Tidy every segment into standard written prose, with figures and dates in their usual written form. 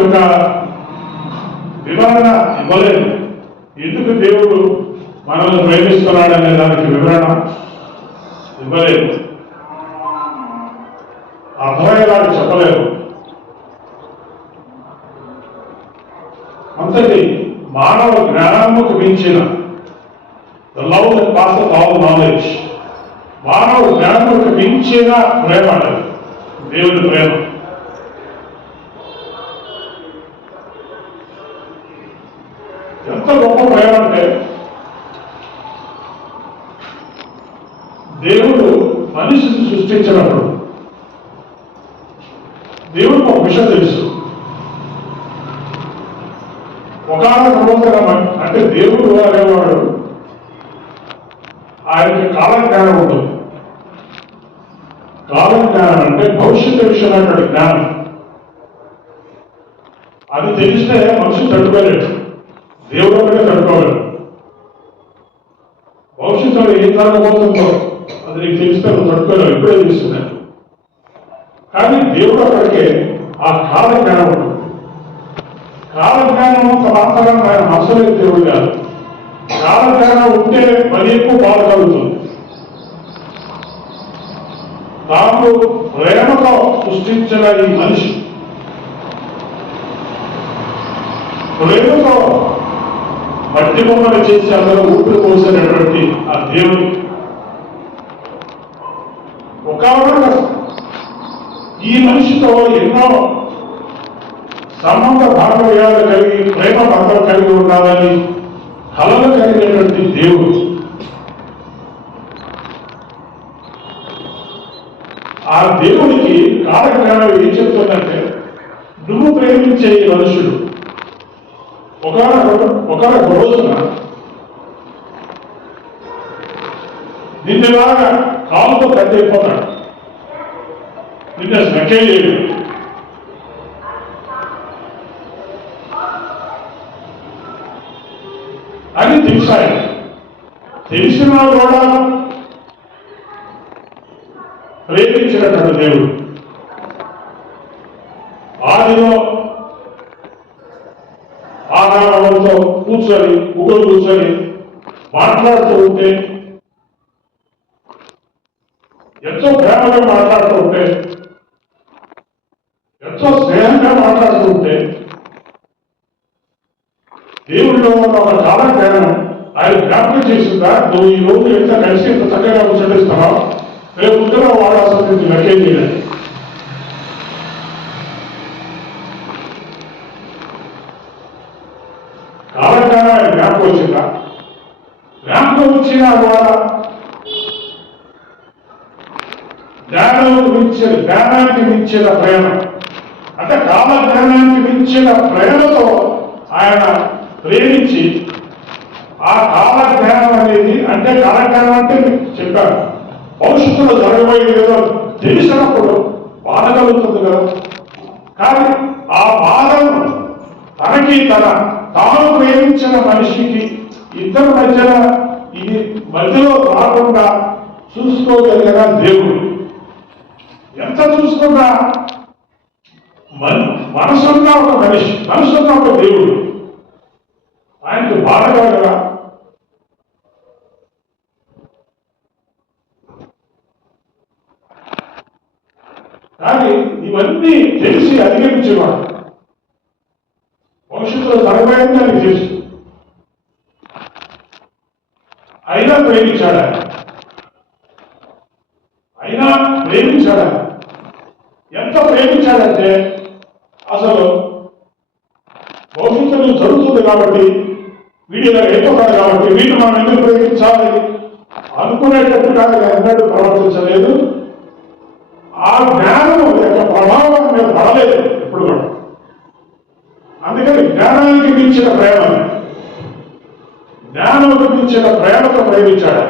యొక్క వివరణ ఇవ్వలేదు. ఎందుకు దేవుడు మనల్ని ప్రేమిస్తున్నాడనే దానికి వివరణ ఇవ్వలేదు, అర్థమయ్యేలాగా చెప్పలేదు. అంతటి మానవ జ్ఞానముకు మించిన love that passes all knowledge, మానవ జ్ఞానముకు మించిన ప్రేమ అనేది దేవుని ప్రేమ. ఎంత గొప్ప ప్రేమ అంటే దేవుడు మనిషిని సృష్టించినప్పుడు దేవుడికి ఒక విషయం తెలుసు. ఒకనొక రోజున అంటే దేవుడు అనేవాడు ఆయనకి కాలజ్ఞానం ఉంటుంది. కాలజ్ఞానం అంటే భవిష్యత్తు విషయమైనటువంటి జ్ఞానం. అది తెలిస్తే మనిషి తట్టుకోలేడు, దేవుడు ఒకటే తట్టుకోలేడు. భవిష్యత్తులో ఏం జరగబోతుందో అది నీకు తెలిస్తే నువ్వు తట్టుకోలేవు, ఇప్పుడే తెలుస్తున్నాను. కానీ దేవుడు అక్కడికే ఆ కాలజ్ఞానం ఉంటుంది. కాలజ్ఞానం మాత్రం ఆయన మనసులేని దేవుడు కాదు. కాలజ్ఞానం ఉంటే మరి ఎక్కువ బాధ కలుగుతుంది. తాను ప్రేమతో సృష్టించిన ఈ మనిషి, ప్రేమతో మట్టి బొమ్మలు చేసి అందరూ ఊపిరి పోసినటువంటి ఆ దేవుడు ఒక ఈ మనిషితో ఎన్నో సంబంధ బాంధవ్యాలు కలిగి ప్రేమ బంధం కలిగి ఉండాలని కలలు కలిగినటువంటి దేవుడు ఆ దేవుడికి కాలజ్ఞానం ఏం చెప్తుందంటే, నువ్వు ప్రేమించే ఈ మనుషుడు ఒకనొక రోజున నిన్నలాగా కాలుతో కట్టయిపోతాడు, నిన్న స్నకేలేడు. అని తెలిసాయి. తెలిసినా కూడా ప్రేమించినటువంటి దేవుడు ఆదిలో ఆనామంతో కూర్చొని ముగ్గురు కూర్చొని మాట్లాడుతూ ఉంటే, ఎంతో ప్రేమగా మాట్లాడుతూ ఉంటే, ఎంతో స్నేహంగా మాట్లాడుతూ ఉంటే, దేవుడిలో ఉన్న ఒక కాలజ్ఞానం ఆయన జ్ఞాపకం చేసిందా, నువ్వు ఈ రోజు ఎంత కలిసి ఎంత చక్కగా ముచ్చటిస్తున్నావు, రేపు ఉద్యోగం వాడాల్సింది లెక్కేం చేయలేదు. కాలజ్ఞానం ఆయన జ్ఞాపకం వచ్చిందా? జ్ఞాపకం వచ్చిన ద్వారా జ్ఞానానికి మించిన ప్రేమ అంటే కాలజ్ఞానానికి మించిన ప్రేమతో ఆయన ప్రేమించి, ఆ కాలజ్ఞానం అనేది అంటే కాలజ్ఞానం అంటే చెప్పారు, భవిష్యత్తులో జరగబోయేది ఏదో తెలిసినప్పుడు బాధ కలుగుతుంది కదా. కానీ ఆ బాధను తనకి తాను ప్రేమించిన మనిషికి ఇద్దరు మధ్యన ఇది మధ్యలో రాకుండా చూసుకోగలిగిన దేవుడు. ఎంత చూసుకున్నా మనసున్న ఒక మనిషి, మనసున్న ఒక దేవుడు ఆయనకు బాధ కలగరా? కానీ ఇవన్నీ తెలిసి అధిగమించేవాడు, భవిష్యత్తులో జరగబోయేది అని తెలుసు, అయినా ప్రేమించాడా? ఎంత ప్రేమించాడంటే అసలు భవిష్యత్తులో జరుగుతుంది కాబట్టి వీడిలో అయిపోతాడు కాబట్టి వీటిని మనం ఎందుకు ప్రేమించాలి అనుకునేటట్టుగా ఎన్నడూ ప్రవర్తించలేదు. ఆ జ్ఞానం యొక్క ప్రభావం మీద పడలేదు ఎప్పుడు కూడా. అందుకని జ్ఞానానికి మించిన ప్రేమ, జ్ఞానానికి మించిన ప్రేమతో ప్రేమించాడు.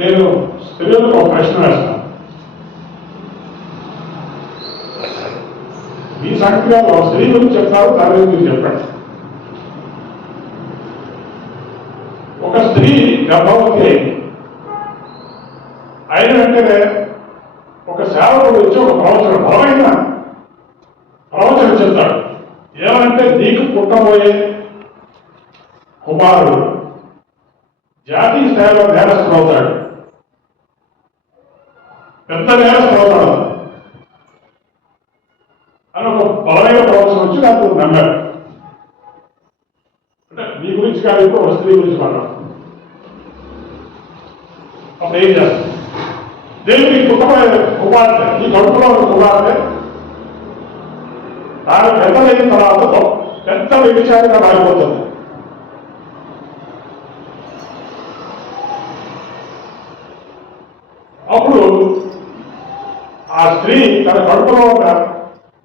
నేను స్త్రీలకు ఒక ప్రశ్న వేస్తాను. మీ సంఖ్యలో ఒక స్త్రీ గురించి చెప్తారు, దాని గురించి చెప్పండి. ఒక స్త్రీ గర్భవతి అయింది. అయిన వెంటనే ఒక సేవకుడు వచ్చి ఒక బలమైన ప్రవచనం చెప్తాడు. ఏమంటే నీకు పుట్టబోయే కుమారుడు జాతీయ స్థాయిలో నేరస్తుడు అవుతాడు, పెద్ద నేరస్తుడు అవుతాడు అని ఒక బలమైన ప్రవచనం వచ్చి నాకు నమ్మాడు. అంటే నీ గురించి కాదు, ఇప్పుడు ఒక స్త్రీ గురించి మాట్లాడు. అప్పుడు ఏం చేస్తాం? దేవుడికి పుట్టబోయే కుమార్తె, ఈ కడుపులో ఉన్న కుమార్తె తాను పెద్దలైన తర్వాత పెద్ద వ్యభిచారిగా మారిపోతుంది. అప్పుడు ఆ స్త్రీ తన కడుపులో ఉన్న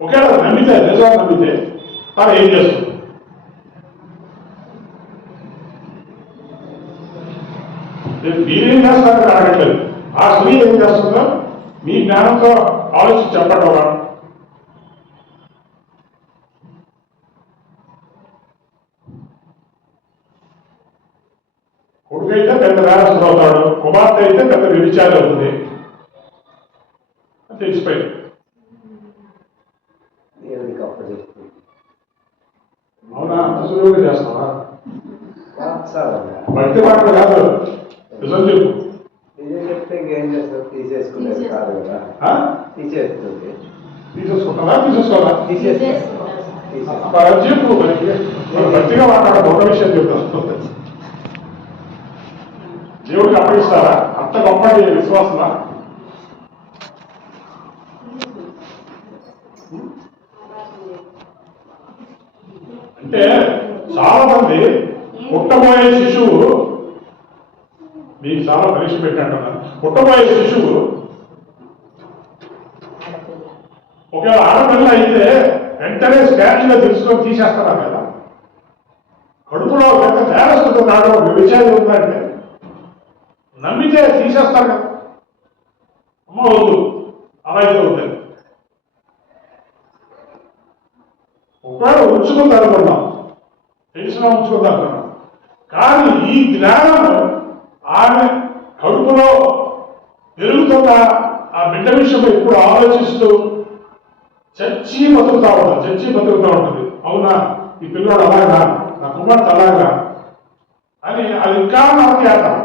ఒకేలా నమ్మితే, నిజాన్ని నమ్మితే తను ఏం చేస్తుంది? మీరేం చేస్తారని అడగట్లేదు. ఆ స్త్రీ ఏం చేస్తుందో మీ జ్ఞానంతో ఆలోచించి చెప్పండి. ఒక కొడుకు అయితే పెద్ద నేరస్తుడు అవుతాడు, కుమార్తె అయితే పెద్ద వ్యభిచారి అవుతుంది అని తెలిసిపోయింది. అవునా? అంత సులువుగా చేస్తావా? భక్తి మాటలు కాదు, నిజం చెప్పు. చెప్తే ఏం చేస్తారు? తీసేసుకునేది కాదు కదా. తీసేస్తుంది. తీసేసుకుంటారా? తీసేసుకోవాలా? తీసేసుకుంటారు. చెప్పు. మనకి భక్తిగా మాట్లాడ ఒక విషయం చెప్తాను. దేవుడికి అప్పగిస్తారా? అంత గొప్ప విశ్వాసమా? అంటే చాలా మంది పుట్టబోయే శిశువు, మీకు చాలా పరీక్ష పెట్టినట్టున్నారు. పుట్టబోయే శిశువు ఒకవేళ ఆడపిల్ల అయితే వెంటనే స్కాచ్లో తెలుసుకొని తీసేస్తున్నారు కదా. కడుపులో పెద్ద నేరస్తుడు నాడు విచారం ఉందంటే నమ్మితే తీసేస్తారు కదా. అమ్మ వద్దు, అలా అయితే అవుతుంది. ఒకవేళ ఉంచుకుంది అనుకున్నాం, తెలిసినా ఉంచుకుంది అనుకున్నాం. కానీ ఈ జ్ఞానం ఆమె కడుపులో పెరుగుతున్న ఆ బిడ్డ విషయం ఎప్పుడు ఆలోచిస్తూ చచ్చి బతుకుతా ఉంటుంది. అవునా, ఈ పిల్లవాడు అలాగా, నా కుమార్తె అలాగా అని అది ఇంకా నాట్యాసం,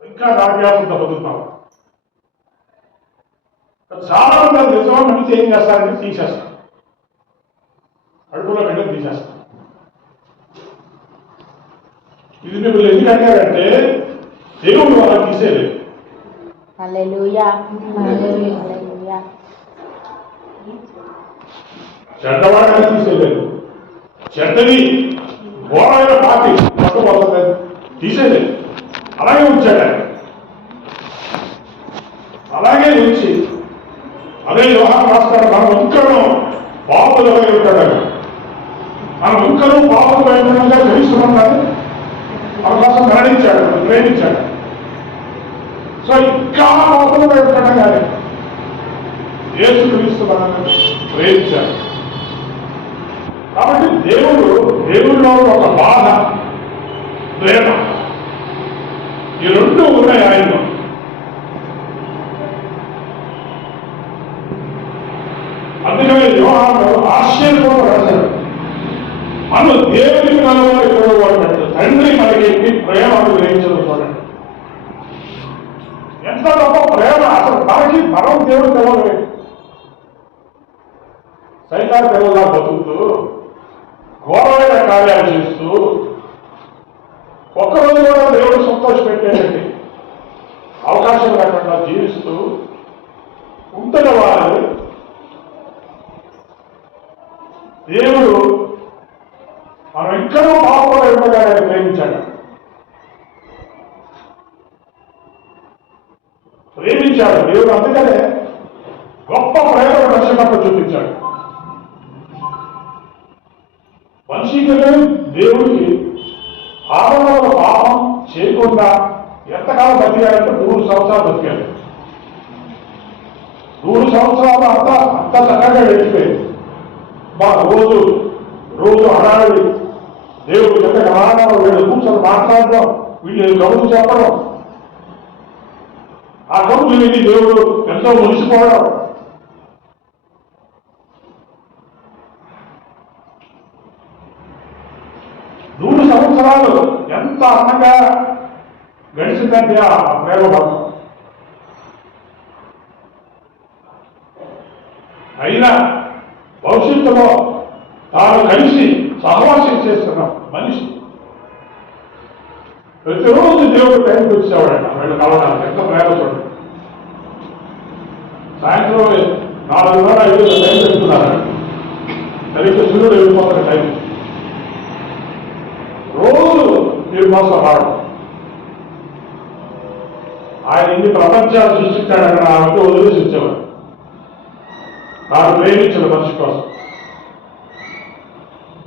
ఇంకా నాట్యాసంతో బతుకుతాం. చాలా మంది నిజం నమ్మితే ఏం చేస్తారంటే తీసేస్తాం, కడుపులో బిడ్డను తీసేస్తాం. ఇది మిమ్మల్ని ఎందుకు అడిగారంటే దేవుడు వాళ్ళకి తీసేయలేదు. చెడ్డవాడని తీసేయలేదు. చెడ్డది ఘోరమైన పార్టీ పట్టుకోవాలి తీసేయలేదు. అలాగే ఉంచాడు. అలాగే ఉంచి అదే యోహాను రాస్తాడు, మన ఇంకను పాపులమై ఉంటాడు. మనం ఇంకను పాపులమై ఉండగా తెలుసుకున్నాడు, మన కోసం మరణించాడు, ప్రేమించాడు. సో ఇంకా పాపులమై ఉంటాడు కానీ యేసు క్రీస్తు మనల్ని ప్రేమించాడు. కాబట్టి దేవుడిలో ఒక బాధ, ప్రేమ, ఈ రెండు ఉన్నాయి ఆయనలో. అందుకని యోహాను ఆశ్చర్యపోతూ రాశాడు, మనం దేవుడికి మనవాడు చూడబడ్డాడు, తండ్రి మనకి ప్రేమ గ్రహించడం చూడండి. ఎంత గొప్ప ప్రేమ! అసలు మనకి మనం దేవుడు తెలవలేదు. సైతాన్ పిల్లలా బతుకుతూ ఘోరమైన కార్యాలు చేస్తూ ఒక్కరోజు కూడా దేవుడు సంతోషపెట్టేటండి అవకాశం లేకుండా జీవిస్తూ ఉంటున్న వారు దేవుడు మనం ఎక్కడో పాపంలో ఉండగా ప్రేమించాడు. దేవుడు అందుకనే గొప్ప ప్రేమ దర్శకత్వం చూపించాడు. మనిషికి దేవుడికి ఆరంభంలో పాపం చేయకుండా ఎంతకాలం బతికాడంటే 100 సంవత్సరాలు బతికాడు. 100 సంవత్సరాలు అంత చక్కగా వెళ్ళిపోయింది. మా రోజు హడావిడి దేవుడు ఎక్కడ రావడం, వీళ్ళు కూర్చొని మాట్లాడడం, వీళ్ళు కబుర్లు చెప్పడం, ఆ కబుర్లు విని దేవుడు ఎంతో మురిసిపోవడం. నూరు సంవత్సరాలు ఎంత అందంగా గడిచిందంటే ఆ ప్రేమ బంధం. అయినా భవిష్యత్తులో తాను కలిసి సహవాసం చేస్తున్నాం మనిషి. ప్రతిరోజు దేవుడు టైంకి వచ్చేవాడంట వీళ్ళు కలవడానికి. ఎంత ప్రేమ చూడండి. సాయంత్రం 4:30, 5 టైం పెడుతున్నారంట. సరిగ్గా సూర్యుడు వెళ్ళిపోతాడు టైం. రోజు మీరు కోసం రావడం. ఆయన ఇన్ని ప్రపంచాలు సృష్టించాడు. అక్కడ ఆమెకు వదిలేసి వచ్చేవాడు. తాను ప్రేమించిన మనిషి కోసం.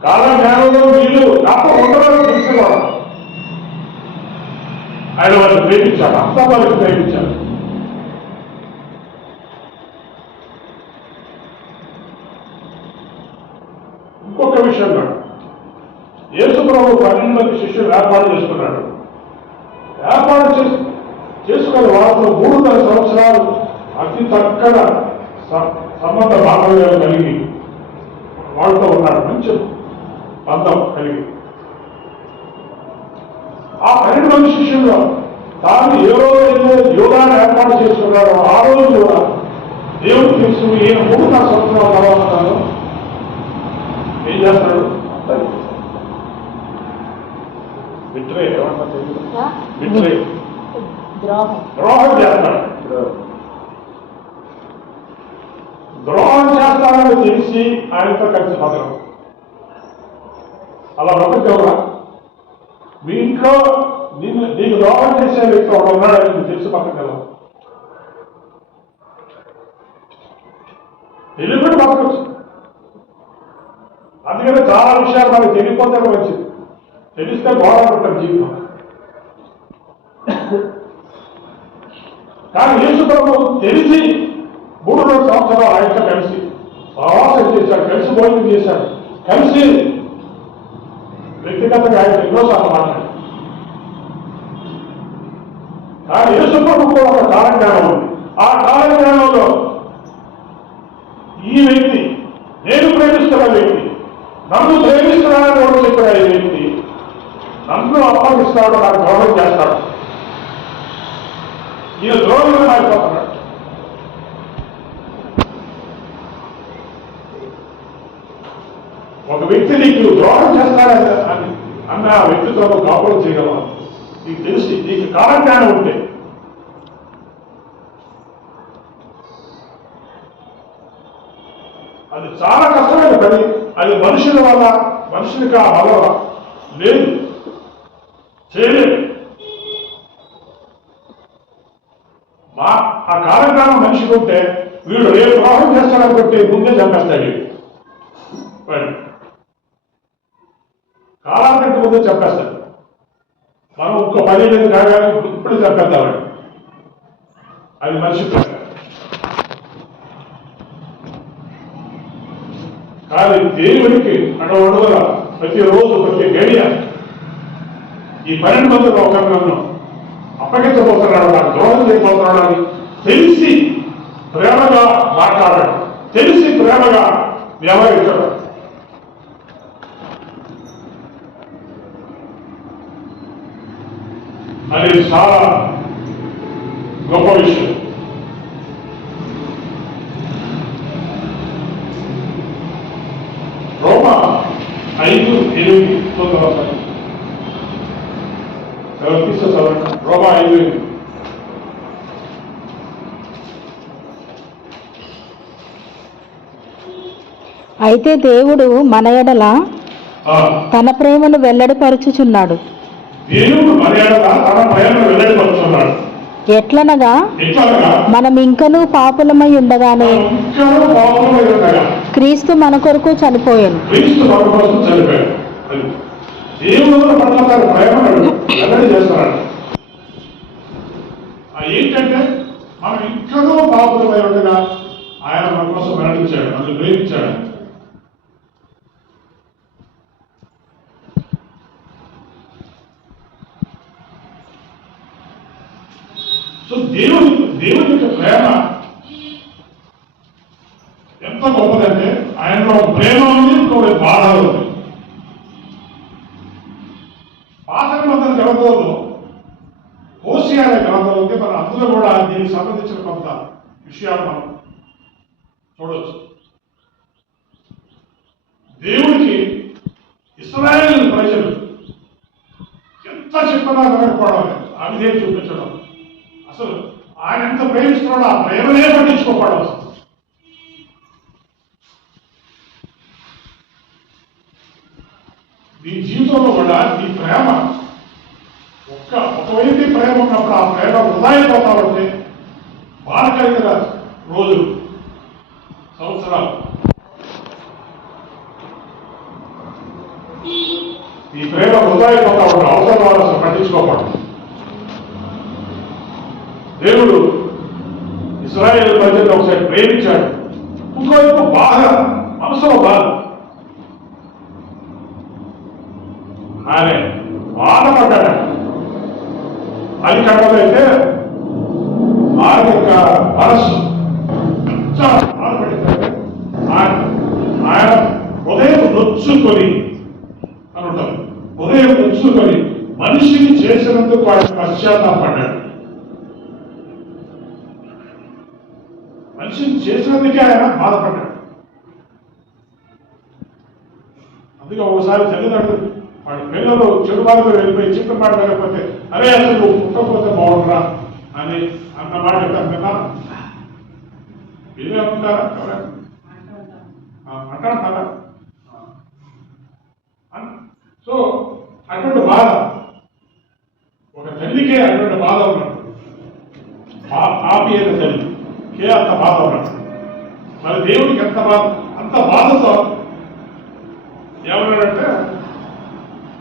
కాలం జ్ఞానంలో వీళ్ళు నాతో ఉండడం తెలిసేవాడు. ఆయన వాళ్ళని ప్రేమించాడు. అంతా వాళ్ళకి ప్రేమించాడు. ఇంకొక విషయంలో యేసు ప్రభు 12 మంది శిష్యులు ఏర్పాటు చేసుకున్నాడు. ఏర్పాటు చేసుకున్న వాళ్ళతో 3.5 సంవత్సరాలు అతి చక్కన సంబంధ బాంధవ్యాలు కలిగి వాళ్ళతో ఉన్నాడు. మంచి బంధం కలిగి ఆ 12 మంది శిష్యుల్లో తాను ఏ రోజైతే యోగాన్ని ఏర్పాటు చేసుకున్నాడో ఆ రోజు కూడా దేవుడు తెలుసు ఈయన 3.5 సంవత్సరాల తర్వాత ఏం చేస్తాడు? ద్రోహం చేస్తాడు. ద్రోహం చేస్తాడని తెలిసి ఆయనతో కలిసి బతకడం. అలా బతకవురా? మీ ఇంట్లో నీకు ద్రోహం చేసే వ్యక్తి ఒకడు ఉన్నాడని నీకు తెలిసి బతకగలవు. తెలియకుండా బతకచ్చు. అందుకని చాలా విషయాలు మనకు తెలియకపోతే మంచిది. తెలిస్తే బాగుంటుంది జీవితం. కానీ యేసు ప్రభు తెలిసి 3.5 సంవత్సరాలు ఆయనతో కలిసి సహవాసం చేశాడు. కలిసి భోజనం చేశాడు. కలిసి వ్యక్తిగతంగా ఆయన ఎన్నోసార్లు మాట్లాడు. కానీ యేసు ప్రభు కూడా ఒక కాలజ్ఞానం ఉంది. ఆ కాలజ్ఞానంలో ఈ వ్యక్తి నేను ప్రేమిస్తున్న వ్యక్తి, నన్ను ప్రేమిస్తున్నానని కూడా చెప్పిన ఈ వ్యక్తి నన్ను అప్పగిస్తాడు, నాకు ద్రోహం చేస్తాడు. ఈయన ద్రోహంగా మారిపోతున్నాడు. ఒక వ్యక్తి నీకు ద్రోహం చేస్తాడని అన్న ఆ వ్యక్తితో కాపురం చేయగలవా? నీకు తెలిసి నీకు కాలజ్ఞానం ఉంటే. అది చాలా కష్టమైన పని. అది మనుషుల వల్ల, మనుషులకి ఆ బలం లేదు, చేయలేదు. ఆ కాలజ్ఞానం మనిషికి ఉంటే వీడు రేపు ద్రోహం చేస్తాడనుకుంటే ముందే చంపేస్తాడు. కాలానికి ముందే చంపేస్తాడు. మనం ఇంకో 15 కాగానే ఇప్పుడు చంపేద్దామండి. అది మనిషి కానీ దేవుడికి అడవుడుగా ప్రతిరోజు ప్రతి గడియ ఈ 12 మందిలో ఒక నన్ను అప్పగించబోతున్నాడు, నాకు ద్రోహం చేయబోతున్నాడు అని తెలిసి ప్రేమగా మాట్లాడడం, తెలిసి ప్రేమగా వ్యవహరించడం. అది చాలా గొప్ప విషయం. రోమా 5:8 రోమా 5:8. అయితే దేవుడు మన ఎడల తన ప్రేమను వెల్లడిపరుచుచున్నాడు. దేవుడు మన ఎడల తన ప్రేమను వెల్లడిపరుచుచున్నాడు. ఎట్లనగా మనం ఇంకనూ పాపులమై ఉండగానే క్రీస్తు మన కొరకు చనిపోయాను. దేవుడు పట్ల తన ప్రేమను వెల్లడి చేస్తున్నాడు. ఏంటంటే మనం ఇంకనూ పాపులమై ఉండగా ఆయన మన కోసం మరణించాడు, మనల్ని ప్రేమించాడు. సో దేవుని యొక్క ప్రేమ ఎంత గొప్పదంటే ఆయనలో ఒక ప్రేమ ఉంది, ఇంకొక బాధ ఉంది. పాత గ్రంథం గ్రంథంలో హోషేయ అనే గ్రంథం ఉంది. మరి అందులో కూడా దీనికి సంబంధించిన కొంత విషయాలు మనం చూడవచ్చు. దేవుడికి ఇశ్రాయేలు ప్రజలు ఎంత చెప్పినా వినకపోవడం, అవిధేయం చూపించడం, అసలు ఆయన ఎంత ప్రేమిస్తున్నాడో ఆ ప్రేమనే పట్టించుకోకపోవడం. నీ జీవితంలో కూడా నీ ప్రేమ ఒకవైపు ప్రేమ ఉన్నప్పుడు ఆ ప్రేమ వృధా అయిపోతా ఉంటే బాధ కలిగిన రోజులు, సంవత్సరాలు. ఈ ప్రేమ వృధా అయిపోతా ఉంటే అవసరం వాళ్ళు అసలు పట్టించుకోకూడదు. దేవుడు ఇశ్రాయేలు ప్రజలను ఒకసారి ప్రేమించాడు, ఇంకోవైపు బాధ, మనసులో బాధ. ఆయన బాధపడ్డాడు. అది కట్టదైతే ఆయన యొక్క మనస్సు చాలా బాధపడిందంటే ఆయన ఉదయం నొచ్చుకొని అని ఉంటారు. ఉదయం నొచ్చుకొని మనిషిని చేసినందుకు ఆయన పశ్చాత్తాపడ్డాడు. మనిషిని చేసినందుకే ఆయన బాధపడ్డాడు. అందుకే ఒకసారి తల్లిదండ్రులు వాడి పిల్లలు చెడు బాధలు వెళ్ళిపోయి చిన్న మాట లేకపోతే అరే అసలు నువ్వు పుట్టకపోతే బాగుండరా అని అన్న మాట విన్నా వీళ్ళే ఉంటారా అంటారా? సో అటువంటి బాధ ఒక తల్లికే అటువంటి బాధ ఉన్నట్టు, పాపి అయిన తల్లికే అంత బాధ ఉన్నట్టు, మరి దేవుడికి ఎంత బాధ, అంత బాధతో ఎవరంటే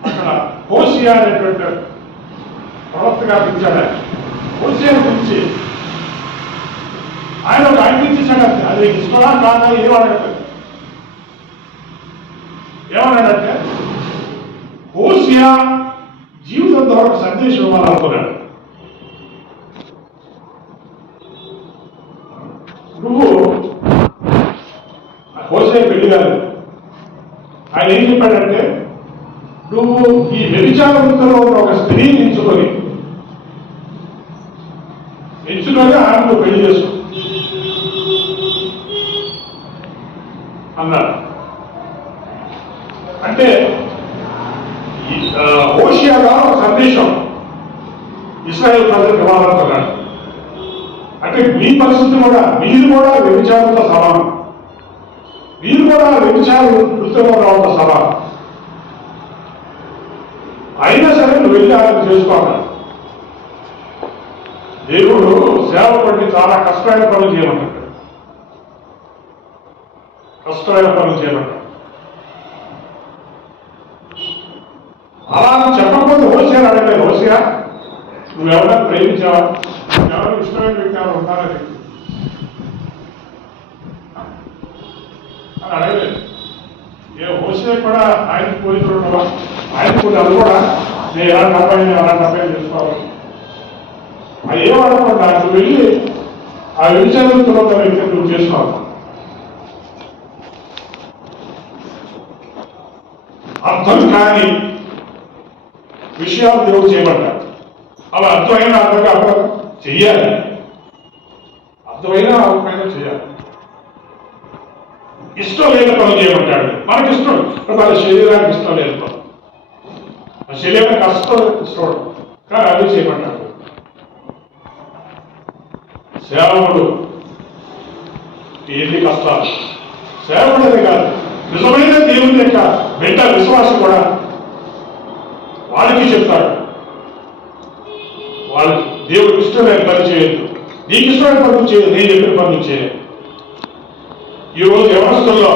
అక్కడ హోషేయ అనేటువంటి ప్రవక్తగా పిలిచాడు. హోషేయను పిలిచి ఆయన ఒక అనిపించాడు. అది ఇష్టమా కాదా ఏమనగట్లేదు. ఏమన్నాడంటే హోషేయ జీవితం ద్వారా ఒక సందేశం ఇవ్వాలనుకున్నాడు. నువ్వు హోషేయ పెళ్లి కాదు. ఆయన ఏం చెప్పాడంటే నువ్వు ఈ వ్యభిచారంతో ఉన్న ఒక స్త్రీని ఎంచుకొని ఆయన నువ్వు పెళ్లి చేసుకో అన్నాడు. అంటే హోషేయ ద్వారా ఒక సందేశం ఇశ్రాయేలు ప్రజలకు ఇవ్వాలనుకున్నాడు. అంటే మీ పరిస్థితి కూడా, మీరు కూడా వ్యభిచారంతో సమానం, మీరు కూడా వ్యభిచార వృత్తిలో రావడంతో సమానం. అయినా సరే నువ్వు వెళ్ళి ఆయన చేసుకోవాలి. దేవుడు సేవకుడిని చాలా కష్టమైన పనులు చేయమంటాడు. కష్టమైన పనులు చేయమంటాడు. అలా చెప్పకపోతే హోషేయ అడగలేదు. హోషేయ నువ్వెవరైనా ప్రేమించావా, నువ్వెవరైనా ఇష్టమైన వ్యక్తి ఎవరు ఉన్నారని అని అడగలేదు. ఏ హోషేయ కూడా ఆయనకు పోయినట్టుగా ఆయనకు అది కూడా నేను ఎలాంటి అబ్బాయిని చేసుకోవాలి అది ఏమనకుండా నువ్వు వెళ్ళి ఆ వ్యభిచారంలో ఉన్న వ్యక్తిని నువ్వు చేసుకోవాలి. అర్థం కాని విషయాలు దేవుడు చేయమంటాడు. అలా అర్థమైన అర్థంగా అర్థం చెయ్యాలి. అర్థమైన అర్థమైనా చేయాలి. ఇష్టం లేని పనులు చేయమంటాడు. మనకి ఇష్టం, మన శరీరానికి ఇష్టం లేని పనులు, ఆ శరీరానికి కష్టం ఇష్టం కానీ అవి చేయమంటాడు. సేవకుడు ఎన్ని కష్టాలు, సేవకుడనే కాదు నిజమైన దేవుని యొక్క బిడ్డ విశ్వాసం కూడా వాడికి చెప్తాడు. వాళ్ళు దేవుడికి ఇష్టమైన పని చేయొద్దు, నీకు ఇష్టమైన పనులు చేయదు, నేను చెప్పిన పనులు చేయలేదు. ఈరోజు వ్యవస్థల్లో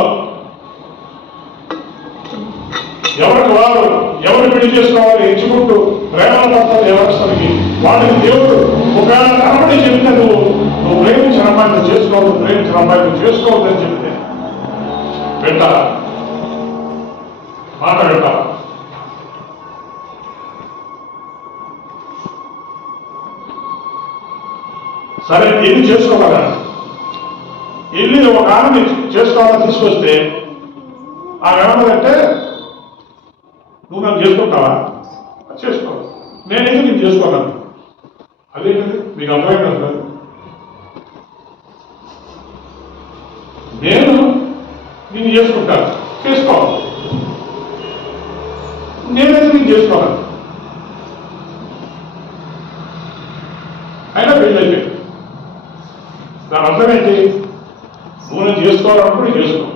ఎవరికి వారు ఎవరు పెళ్లి చేసుకోవాలని ఎంచుకుంటూ ప్రేమల పడతారు వ్యవస్థలకి. వాళ్ళకి దేవుడు ఒకవేళ కనబడి చెప్తే నువ్వు ప్రేమించిన అమ్మాయిని చేసుకోవద్దు, ప్రేమించిన అమ్మాయిని చేసుకోవద్దని చెప్తే వింటారా? మాట వింటారా? సరే ఎన్ని చేసుకోగలరా? వెళ్ళి ఒక ఆమెని చేసుకోవాలని తీసుకొస్తే ఆమె ఏమన్నదంటే, నువ్వు నన్ను చేసుకుంటావా? చేసుకో. నేనైతే నేను చేసుకోగలను. అదేంటది? మీకు అర్థమైంది కదా? నేను నిన్ను చేసుకుంటాను, చేసుకోవాలి. నేనైతే నేను చేసుకోవాలి. అయినా పెళ్ళి అయిపోయింది. దాని అర్థం ఏంటి? నువ్వు నేను చేసుకోవాలనుకుని నేను చేసుకో,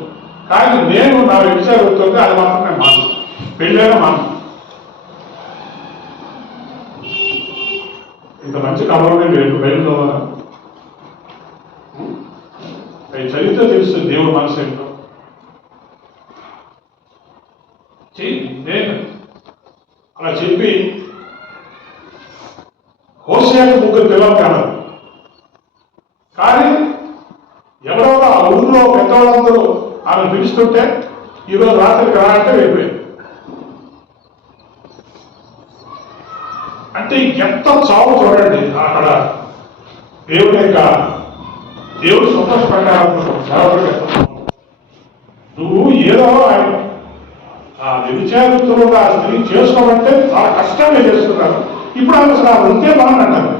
కానీ నేను నా వ్యభిచారం అవుతుంది, అది మాత్రం నేను మాను. పెళ్ళైనా మాను. ఇంత మంచి కమలం మీరు బయలుదేరా అవి చరిత్ర తెలుస్తుంది, దేవుడు మనసు ఏంటో. నేను అలా చెప్పి హోషేయకు 3 పిల్లలు కాదు, కానీ ఎవరో ఆ ఊళ్ళో పెద్దవాళ్ళందరూ ఆమె పిలుస్తుంటే ఈరోజు రాత్రికి రా అంటే వెళ్ళిపోయింది. అంటే ఎంత చావు చూడండి అక్కడ. దేవుడు సంతోషపడ్డాడు. నువ్వు ఏదో ఆయన ఆ వ్యభిచారిత్వంలో ఆ స్త్రీ చేసుకోమంటే చాలా కష్టంగా చేస్తున్నారు. ఇప్పుడు ఆమె అసలు ఆ వృత్తే బాగుందంటారు.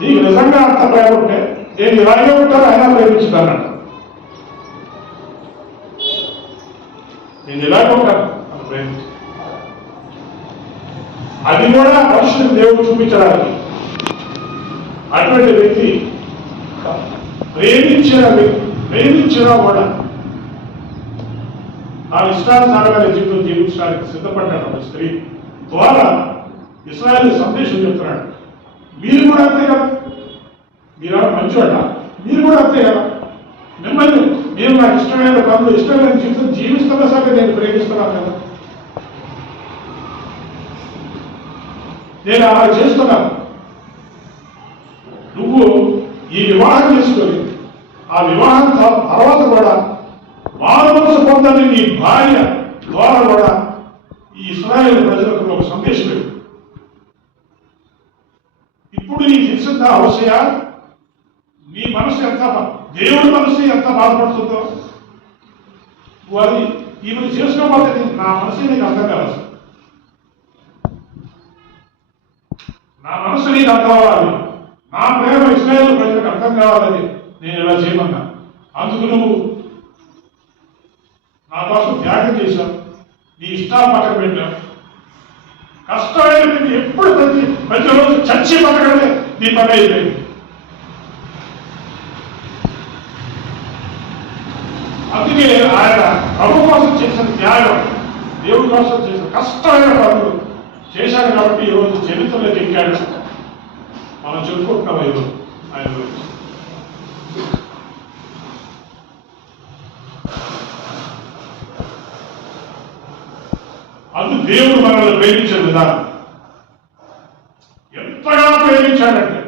నీకు నిజంగా అంత ప్రేమ ఉంటే నేను ఇలాగే ఉంటాను, అయినా ప్రేమించుతానంట. నేను ఇలాగే ఉంటాను అని ప్రేమించి, అది కూడా మనుషులకు దేవుడు చూపించడానికి. అటువంటి వ్యక్తి ప్రేమించినా కూడా ఆ ఇష్టానుసారమైన జీవితం జీవించడానికి సిద్ధపడ్డాడు. ఒక స్త్రీ ద్వారా ఇశ్రాయేలు సందేశం చెప్తున్నాడు. మీరు కూడా అంతే కదా, మీరు మంచివాడ, మీరు కూడా అంతే కదా. మిమ్మల్ని మీరు నాకు ఇష్టమైన పనులు, ఇష్టమైన జీవితం జీవిస్తున్న సరే నేను ప్రేమిస్తున్నాను కదా, నేను అలా చేస్తున్నాను. నువ్వు ఈ వివాహం చేసుకొని ఆ వివాహం తర్వాత కూడా మానవసు పొందని నీ భార్య ద్వారా కూడా ఈ ఇశ్రాయేలు ప్రజలకు ఒక సందేశం లేదు. ఇప్పుడు నీకు తెలిసిందా అవశ్య నీ మనసు ఎంత, దేవుడి మనసు ఎంత బాధపడుతుందో. నువ్వు అది ఈమెను చేసుకోకపోతే నా మనసు నీకు అర్థం కావాలి. నా మనసు నీకు అర్థం కావాలి, నా ప్రేమ ఇశ్రాయేలు ప్రజలకు అర్థం కావాలని నేను ఇలా చేయమన్నా. అందుకు నువ్వు నా కోసం త్యాగం చేశావు, నీ ఇష్టాలు పక్కన పెట్టావు. కష్టమైన ఎప్పుడు ప్రతిరోజు చచ్చి పక్కడమే నీ పని అయిపోయింది. అందుకే ఆయన ప్రభు కోసం చేసిన త్యాగం, దేవుడి కోసం చేసిన కష్టమైన పనులు చేశాడు కాబట్టి ఈరోజు చరిత్రలోకి ఎక్కాడు. మనం చెప్పుకుంటున్నాం ఈరోజు ఆయన గురించి. అందుకు దేవుడు మనల్ని ప్రేమించే విధానం ఎంతగా ప్రేమించాడంటే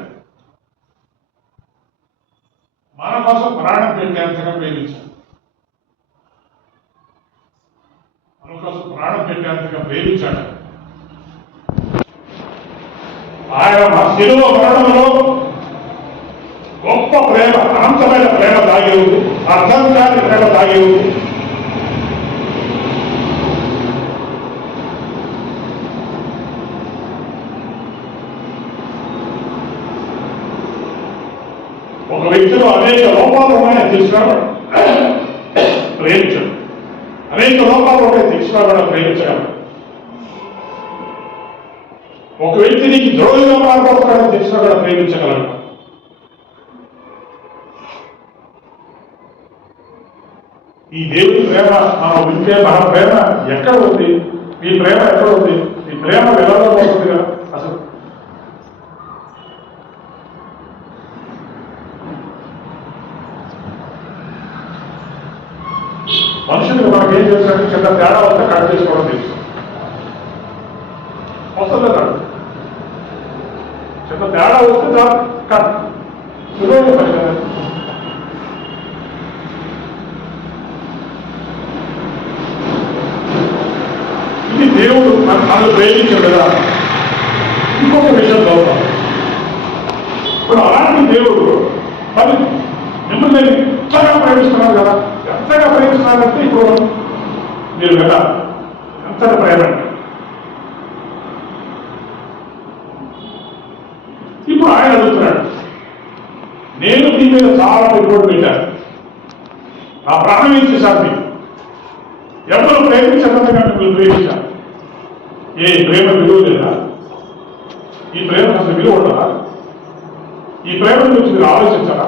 మన కోసం ప్రాణం పెట్టేంతగా ప్రేమించాడు. మన కోసం ప్రాణం పెట్టేంతగా ప్రేమించాడు. ఆయన మా శిలువ మరణంలో గొప్ప ప్రేమ, అనంతమైన ప్రేమ దాగి ఉంది, అర్థం కాని ప్రేమ దాగి ఉంది. ఒక వ్యక్తిలో అనేక లోపాలు ఉన్నాయని తెలిసినా ప్రేమించాడు. అనేక లోపాలు ఉన్నాయి తెలిసినా కూడా ప్రేమించగలడు. ఒక వ్యక్తి నీకు ద్రోహిగా మారిపోతాడని తెలిసినా కూడా ప్రేమించగలడు. ఈ దేవుడి ప్రేమ మనం వింటే మన ప్రేమ ఎక్కడ ఉంది? ఈ ప్రేమ ఎక్కడ ఉంది? ఈ ప్రేమ వెళ్ళబోతుంది కదా. అసలు మనుషులకు మనకి ఏం చేస్తారంటే చిన్న తేడా వస్తే కట్ చేసుకోవడం తెలుసు. అవసరం లేదు, చిన్న తేడా వస్తే కట్ సులువైన పని కదా. ఇది దేవుడు మనల్ని ప్రేమించాడు కదా. ఇంకొక విషయం చదువుతాం. ఇప్పుడు అలాంటి దేవుడు మరి మిమ్మల్ని ఎంతగా ప్రేమిస్తున్నారు కదా, ఎంతగా ప్రేమిస్తున్నారంటే ఇప్పుడు మీరు కదా ఎంతగా ప్రేమ. ఇప్పుడు ఆయన అడుగుతున్నాడు, నేను మీ మీద చాలా పెట్టుబడి పెట్టాను, నా ప్రాణం ఇచ్చేసాను, మీకు ఎవరు ప్రేమించకుండా మిమ్మల్ని ప్రేమించాను. ఏ ప్రేమ విలువ లేదా? ఈ ప్రేమ అసలు విలువ ఉండదా? ఈ ప్రేమ గురించి మీరు ఆలోచించరా?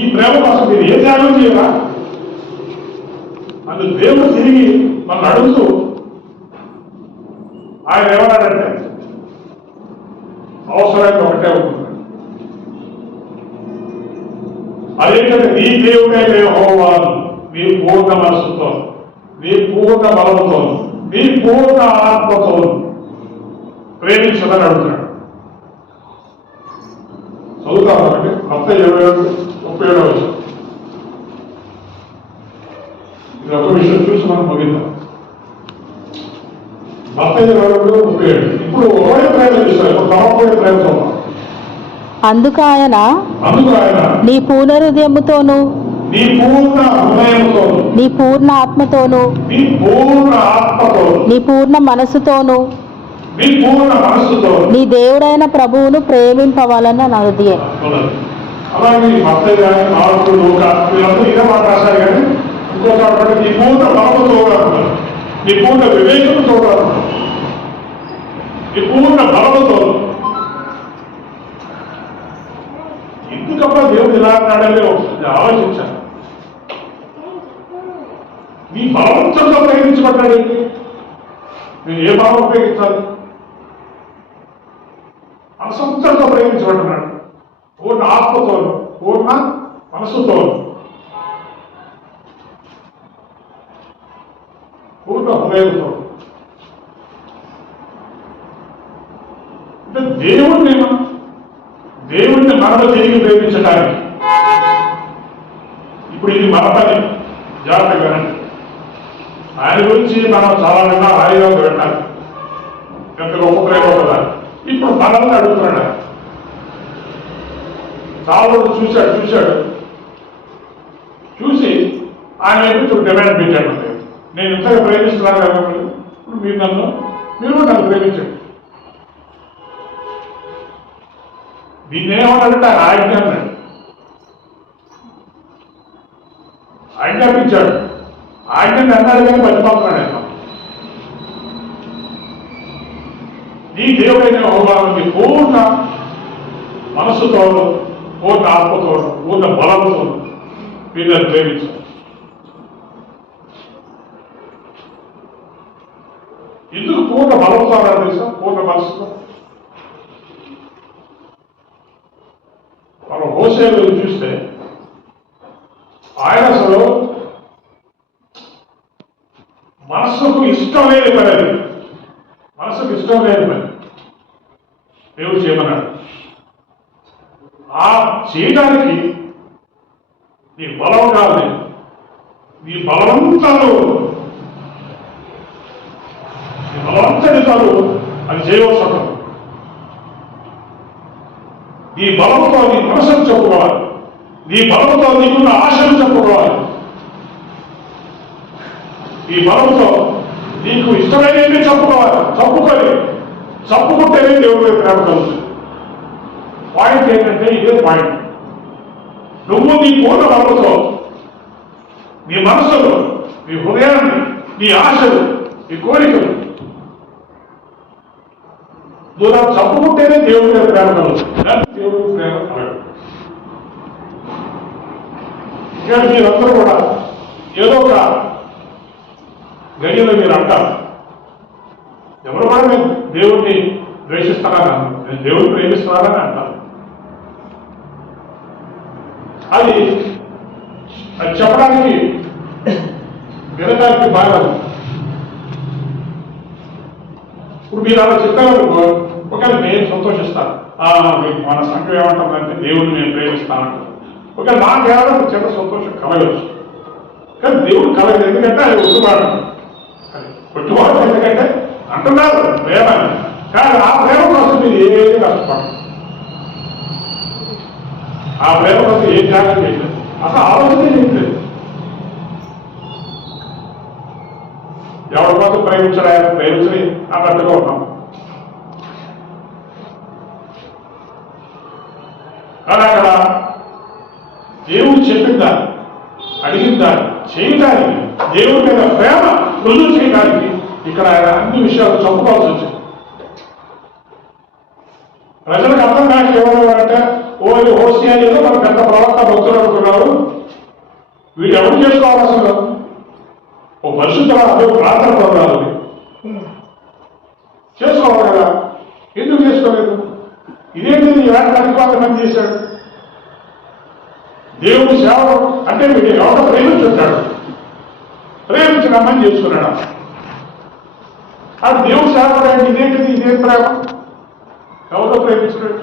ఈ ప్రేమ కోసం మీరు ఏ త్యాగం చేయరా? అందుకు దేవుడు తిరిగి మనం అడుగుతూ ఆయన ఏమన్నాడంటే అవసరానికి ఒకటే ఉంటుంది, అదేంటంటే నీ దేవుడే యెహోవాను నీ పూర్ణ మనసుతో, నీ పూర్ణ బలముతో, నీ పూర్ణ ఆత్మతో ప్రేమించదని అడుగుతున్నాడు. చదువుతామండి మత్తయి 27:37. ఇది ఒక విషయం చూసి మనం ముగిద్దాం. మత్తయి 27:37. ఇప్పుడు ఒకటే ప్రేమ చూస్తారు, ఇప్పుడు తమపోయే ప్రేమ చూద్దాం. అందుకు ఆయన నీ పూర్ణ హృదయముతోను, నీ పూర్ణ హృదయముతోను, నీ పూర్ణ ఆత్మతోను, నీ పూర్ణ ఆత్మతోను, నీ పూర్ణ మనసుతోను, నీ పూర్ణ మనస్సుతో నీ దేవుడైన ప్రభువును ప్రేమింపవాలని నది. అలాగే మత్తయి కానీ మార్కు లూకా వీళ్ళందరూ ఇదే మాట రాశారు. కానీ ఇంకోసారి నీ పూర్ణ బలముతో అంటున్నారు, నీ పూర్ణ వివేకంతో అంటున్నారు, నీ పూర్ణ బలముతో. ఎందుకబ్బా దేవుడు ఇలా అన్నాడని ఒకసారి ఆలోచించాను. నీ బలవంతంతో ప్రయత్నించబడ్డాడేంటి? నేను ఏ బలం ఉపయోగించాలి? మనసంతంతో ప్రయత్నించబడ్డాడు, పూర్ణ ఆత్మతోను, పూర్ణ మనసుతోను, పూర్ణ హృదయంతో. అంటే దేవుణ్ణి మనలో తిరిగి ప్రేమించడానికి ఇప్పుడు ఇది మన పని. జాగ్రత్తగా ఆయన గురించి మనం చాలా విన్నా, హాయిగా వింటారు, ఎంత గొప్ప ప్రేమ కదా. ఇప్పుడు మనల్ని అడుగుతున్నాడు. చాలా రోజులు చూశాడు చూసి ఆయన వైపు డిమాండ్ పెట్టాడు. నేను ఇంతగా ప్రేమిస్తున్నాను కదా, ఇప్పుడు మీరు నన్ను ప్రేమించండి. దీన్ని ఏమన్నాడంటే ఆయన ఆజ్ఞ అన్నాడు, ఆజ్ఞాపించాడు. ఆజ్ఞని అన్నాడు కానీ బతిమాతున్నాడు ఆయన. నీ దేవుడైన యెహోవాను పూర్ణ మనస్సుతోను, పూర్ణ ఆత్మతోను, పూర్ణ బలంతో వీళ్ళని ప్రేమించాడు. ఎందుకు పూర్ణ బలంతో అన్నాడు తెలుసా? పూర్ణ మనస్సుతో. మనం హోసేలు చూస్తే ఆయన అసలు మనస్సుకు ఇష్టం లేని పని, అది మనసుకు ఇష్టం లేని పని దేవుడు చేయమన్నాడు. ఆ చేయడానికి నీ బలం కాదు, నీ బలవంతాలు, నీ బలవంతనితాలు అది చేయవలసి ఉంటుంది. నీ బలంతో నీ మనసును చెప్పుకోవాలి, నీ బలంతో నీకున్న ఆశను చెప్పుకోవాలి, ఈ బలంతో నీకు ఇష్టమైనవి చెప్పుకొని చెప్పుకుంటేనే దేవుడి ప్రేమ కలుగుతుంది. పాయింట్ ఏంటంటే ఇదే పాయింట్. నువ్వు నీ పూర్ణ బలంతో నీ మనసులో, నీ హృదయాన్ని, నీ ఆశలు, నీ కోరికలు నువ్వు నాకు చెప్పుకుంటేనే దేవుడి ప్రేమ కలుగుతుంది. దేవుడి ప్రేమ కలగదు. ఇక్కడ మీరందరూ కూడా ఏదో ఒక గడియలో మీరు అంటారు, ఎవరు కూడా నేను దేవుడిని ద్వేషిస్తానని, నేను దేవుడిని ప్రేమిస్తున్నానని అంటారు. అది చెప్పడానికి వినడానికి బాగా. ఇప్పుడు మీరు అలా చెప్పారనుకో, ఒకవేళ నేను సంతోషిస్తాను, మన సంఖ్య ఏమంటుందంటే దేవుడిని నేను ప్రేమిస్తానంటారు. ఒకవేళ నాకు ఏమైనా చిన్న సంతోషం కలగచ్చు, కానీ దేవుడు కలగదు. ఎందుకంటే అది ఒట్టుబాటు, కొట్టుబాటు. ఎందుకంటే అంటున్నారు ప్రేమ, కానీ ఆ ప్రేమ కోసం మీరు ఏది కష్టపడరు. ఆ ప్రేమ కోసం ఏ త్యాగం చేయలేదు, అసలు ఆలోచన చేయట్లేదు. ఎవరి కోసం ప్రేమించడానికి ప్రేమించని అన్నట్టుగా ఉన్నాం. కానీ అక్కడ దేవుడు చెప్పిన దాన్ని, అడిగిన దాన్ని చేయడానికి, దేవుడి మీద ప్రేమ రుజువు చేయడానికి ఇక్కడ ఆయన అన్ని విషయాలు చెప్పుకోవాల్సి వచ్చింది. ప్రజలకు అర్థం కాక ఏమన్నారంటే, హోసియా ఏదో మన పెద్ద ప్రవక్త భక్తులు అనుకున్నారు, వీడు ఎవరు చేసుకోవాలి అసలు? ఓ పరిశుద్ధ ప్రార్థన ప్రోగ్రాలు చేసుకోవాలి కదా, ఎందుకు చేసుకోలేదు? ఇదేంటి ఇలాంటి ప్రతిపాదన చేశాడు? దేవుడి సేవ అంటే వీడు ఎవరో ప్రేమించుంటాడు, ప్రేమించిన అమ్మని చేసుకున్నాడు. అది దేవుడి సేవ అంటే ఇదేంటిది? ఇదేం ప్రేమ? ఎవరో ప్రేమించినట్టు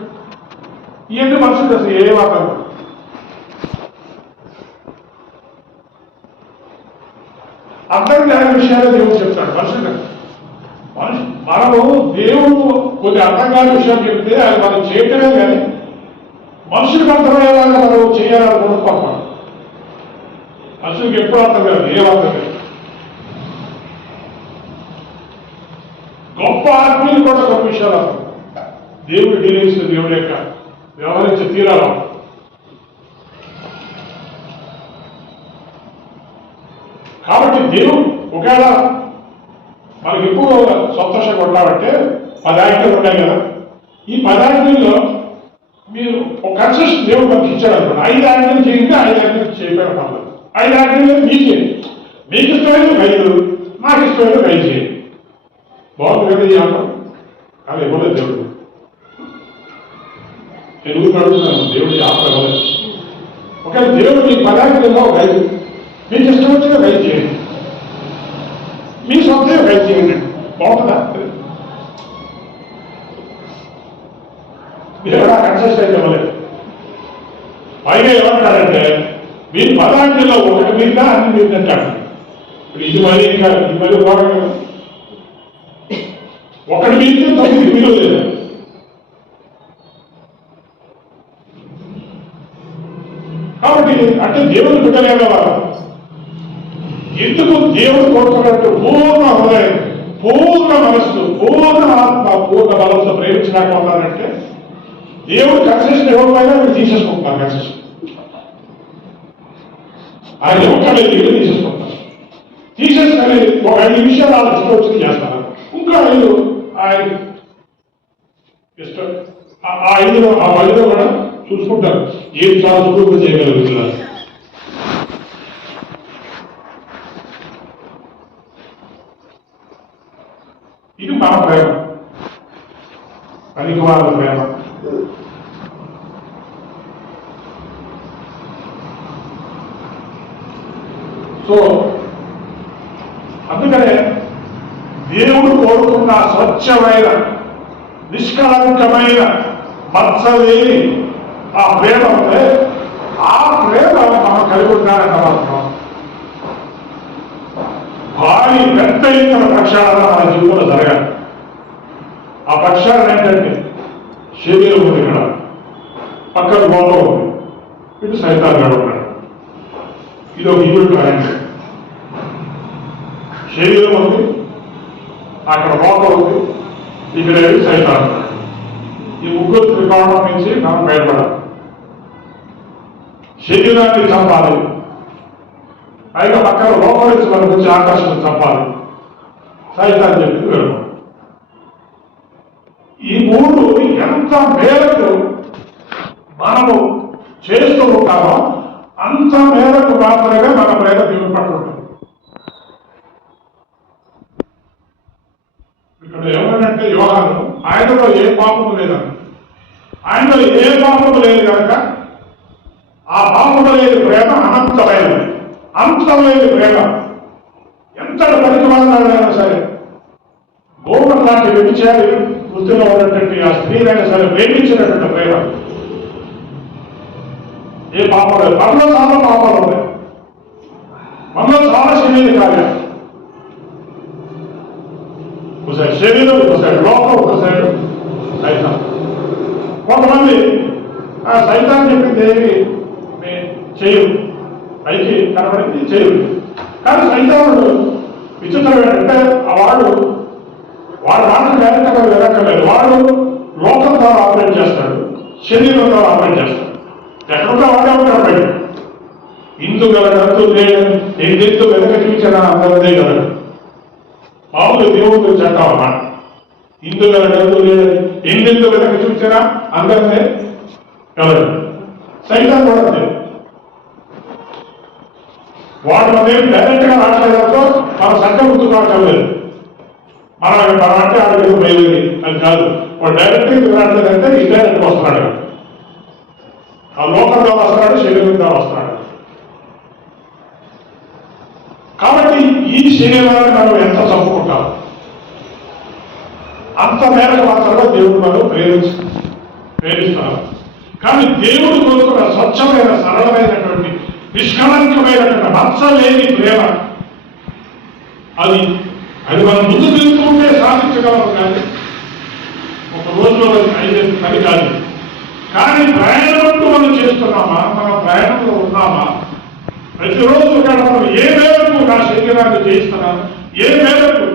ఇవన్నీ మనుషులు అసలు ఏ వాతం. అర్థం కాని విషయాలు దేవుడు చెప్తాడు మనుషులు. మనము దేవుడు కొన్ని అర్థం కాని విషయాలు చెప్తే అది మనం చేయటమే కానీ మనుషులకు అర్థమయ్యేలాగా మనం చేయాలనుకుంటున్నాం. పాపం మనుషులకు ఎప్పుడు అర్థం కాదు, ఏ అర్థం కాదు. గొప్ప ఆత్మీయులు కూడా గొప్ప విషయాలు అర్థం. దేవుడు డీలింగ్స్, దేవుడి యొక్క వ్యవహరించే తీరాలు. కాబట్టి దేవుడు ఒకవేళ మనకి ఎక్కువ సంతోషంగా ఉంటామంటే 10 ఆజ్ఞలు ఉన్నాయి కదా, ఈ 10 ఆజ్ఞల్లో మీరు ఒక కన్సెషన్ దేవుడు మనకి ఇచ్చాడు అనుకోండి, 5 ఆజ్ఞలు చేయండి, 5 ఆజ్ఞలు చేయకపోయినా పర్లేదు. 5 ఆజ్ఞలు మీకే, మీకు ఇష్టమైన 5, నాకు ఇష్టమైన 5 చేయండి. బాగుంది కదా ఈ ఆట. కానీ ఇవ్వలేదు దేవుడు. తెలుగు అడుగుతున్నాను, దేవుడి ఆట ఇవ్వలేదు. ఒకవేళ దేవుడు మీకు 10 ఆజ్ఞల్లో 5, మీకు ఇష్టం వచ్చిన 5 చేయండి, మీ సొంత 5 చేయండి. బాగుంటుందా? దేవుడు ఆ కన్సెషన్ అయితే ఇవ్వలేదు. పైగా ఏమంటారంటే మీరు 10 ఆజ్ఞల్లో ఒకటి మీద అన్ని మీరు తింటాడు. ఇప్పుడు ఇది మరి ఇంకా ఇది మరి బాగా ఒకటి మీదే 9 మీరు లేదు. కాబట్టి అంటే దేవుడు బిడ్డలేని వారు ఎందుకు దేవుడు కోరుకున్నట్టు పూర్ణ హృదయం, పూర్ణ మనస్సు, పూర్ణ ఆత్మ, పూర్ణ బలంతో ప్రేమించలేకపోతానంటే దేవుడు కన్సెషన్ ఇవ్వకపోయినా మీరు తీసేసుకుంటున్నారు. కన్సెషన్ ఆయన ఇవ్వలేదు, వీళ్ళు తీసేసుకుంటారు. తీసేసుకొని ఒక 5 విషయాలు ఆలోచన వచ్చి చేస్తారు, ఇంకా 5 ఆయన ఇష్టం. ఆ 5లో కూడా చూసుకుంటారు ఏం చాలా సులువుగా చేయగలుగుతున్నారు. ఇది మన ప్రేమ, పనికిమాల ప్రేమ. సో అందుకనే దేవుడు కోరుకున్న స్వచ్ఛమైన, నిష్కలంకమైన, మత్సలేని ఆ ప్రేమ ఉంటే ఆ ప్రేమ మనం కలిగి ఉంటారన్న మాత్రం భారీ పెద్ద ఎత్తున ప్రక్షాళన మన జీవితంలో జరగాలి. ఆ ప్రక్షాళన ఏంటంటే శరీరం ఉంది, ఇక్కడ పక్కన లోపల ఉంది, ఇటు సైతాన్ గారు ఉన్నాడు. ఇది ఒక ఈవిల్ ట్రయాంగిల్. శరీరం ఉంది, అక్కడ లోపల ఉంది, ఇక్కడ సైతాన్. ఈ ముగ్గురు త్రికోణం నుంచి మనం బయటపడాలి. శరీరాన్ని చంపాలి, పైగా పక్కన లోపల నుంచి మనకు వచ్చి ఆకర్షణ చంపాలి, సైతాన్ చెప్పి వెళ్ళాలి. ఈ 3 ఎంత మేరకు మనము చేస్తూ ఉంటామో అంత మేరకు మాత్రమే మన ప్రేమ దేవుని పట్ల ఉంటుంది. ఇక్కడ ఎవరంటే యోహాను, ఆయనలో ఏ పాపము లేదని, ఆయనలో ఏ పాపము లేదు కనుక ఆ పాపము లేని ప్రేమ అనంతమైనది. అంతం లేని ప్రేమ ఎంతటి పనికిమాలినైనా సరే, గోపం లాంటి వ్యభిచారి వృత్తిలో ఉన్నటువంటి ఆ స్త్రీనైనా సరే ప్రేమించినటువంటి ప్రేమ. ఏ పాపం లేదు. మనలో చాలా పాపాలు ఉన్నాయి, మనలో చాలా శరీర కార్యాలు. ఒకసారి శరీరం, ఒకసారి లోపం, ఒకసారి సైతం. కొంతమంది సైతాన్ చెప్పింది ఏమి చేయు, పైకి కనబడింది చేయు. కానీ సైతానుడు విచిత్రం ఏంటంటే వాడు మాటలు డైరెక్ట్గా వినక్కర్లేదు. వాడు లోకం ద్వారా ఆపరేట్ చేస్తాడు, శరీరం ద్వారా ఆపరేట్ చేస్తాడు. ఎక్కడున్నా వాడే ఉంటాడు బయట. ఇందు గలడంతూ లేదని ఎందెందు వెనక చూసిన అందరిదే గలడు. మామూలు దేవుడు గురించి అంటాం అన్నమాట. ఇందు గలడంతూ లేదని ఎందెందు వెనక చూసినా అందరిదే గలడు. సైతాన్ కూడా అంతే. వాడు మనం డైరెక్ట్ గా రావట్లేదంతో మన సంఖ్య గుర్తు రావటం లేదు. మనం అంటే ఆడికి బయలుదేరి అది కాదు. వాడు డైరెక్ట్ గా రావట్లేదంటే ఇండైరెక్ట్ వస్తున్నాడు. ఆ లోకంగా వస్తున్నాడు, శరీరంగా వస్తున్నాడు. కాబట్టి ఈ శరీరాన్ని మనం ఎంత చంపుకుంటాం అంత మేరకు మాత్రమే దేవుడు మనం ప్రేమిస్తున్నాం. కానీ దేవుడు కోరుకున్న స్వచ్ఛమైన సరళమైనటువంటి నిష్కళంకమైనటువంటి మచ్చలేని ప్రేమ అది మనం ముందు తెలుసుకుంటే సాధించగలము. కానీ ఒక రోజులో అయ్యేది పని కాదు. కానీ ప్రయాణంలో మనం చేస్తున్నామా, మన ప్రయాణంలో ఉన్నామా, ప్రతిరోజు మనం ఏ మేరకు నా శరీరాన్ని చేయిస్తున్నాను, ఏ మేరకు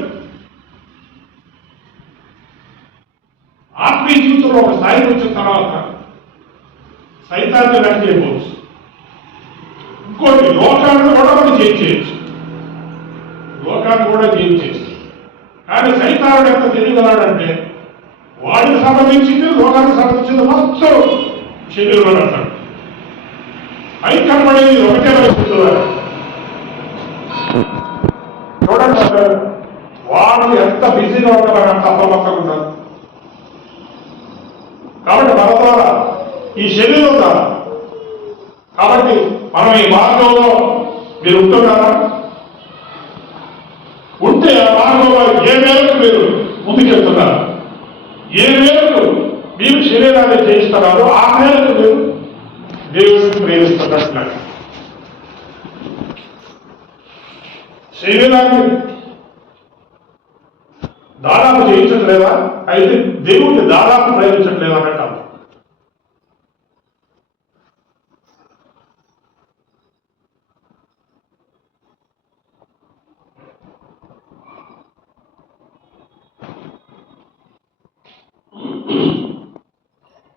ఆత్మీయ జీవితంలో ఒక స్థాయికి వచ్చిన తర్వాత సైతాన్ని వెనక్కి చేయవచ్చు. ఇంకోటి లోకాన్ని కూడా మనం జయించేయచ్చు, లోకాన్ని కూడా జయించేయచ్చు. కానీ సైతానుడు ఎంత తెలియగలడంటే వాడికి సంబంధించింది, లోకానికి సంబంధించింది మొత్తం శరీరంలో పెడతాడు. పై కనబడేది ఒకటే పరిస్థితున్నారు. చూడండి, వాడు ఎంత బిజీగా ఉంటారని అంత అప్రమత్తంగా ఉంటారు. కాబట్టి మన ద్వారా ఈ శరీరం ద్వారా కాబట్టి మనం ఈ మార్గంలో మీరు ఉంటున్నారా? ఉంటే ఆ మార్గంలో ఏ మేరకు మీరు ముందుకెళ్తున్నారు, ఏ మేరకు మీరు శరీరాన్ని చేయిస్తున్నారు, ఆ మేరకు మీరు దేవుడిని ప్రేమిస్తున్నట్లు. శరీరాన్ని దాదాపు చేయించట్లేదా? అయితే దేవుడిని దాదాపు ప్రేమించట్లేదా అని అంటాం.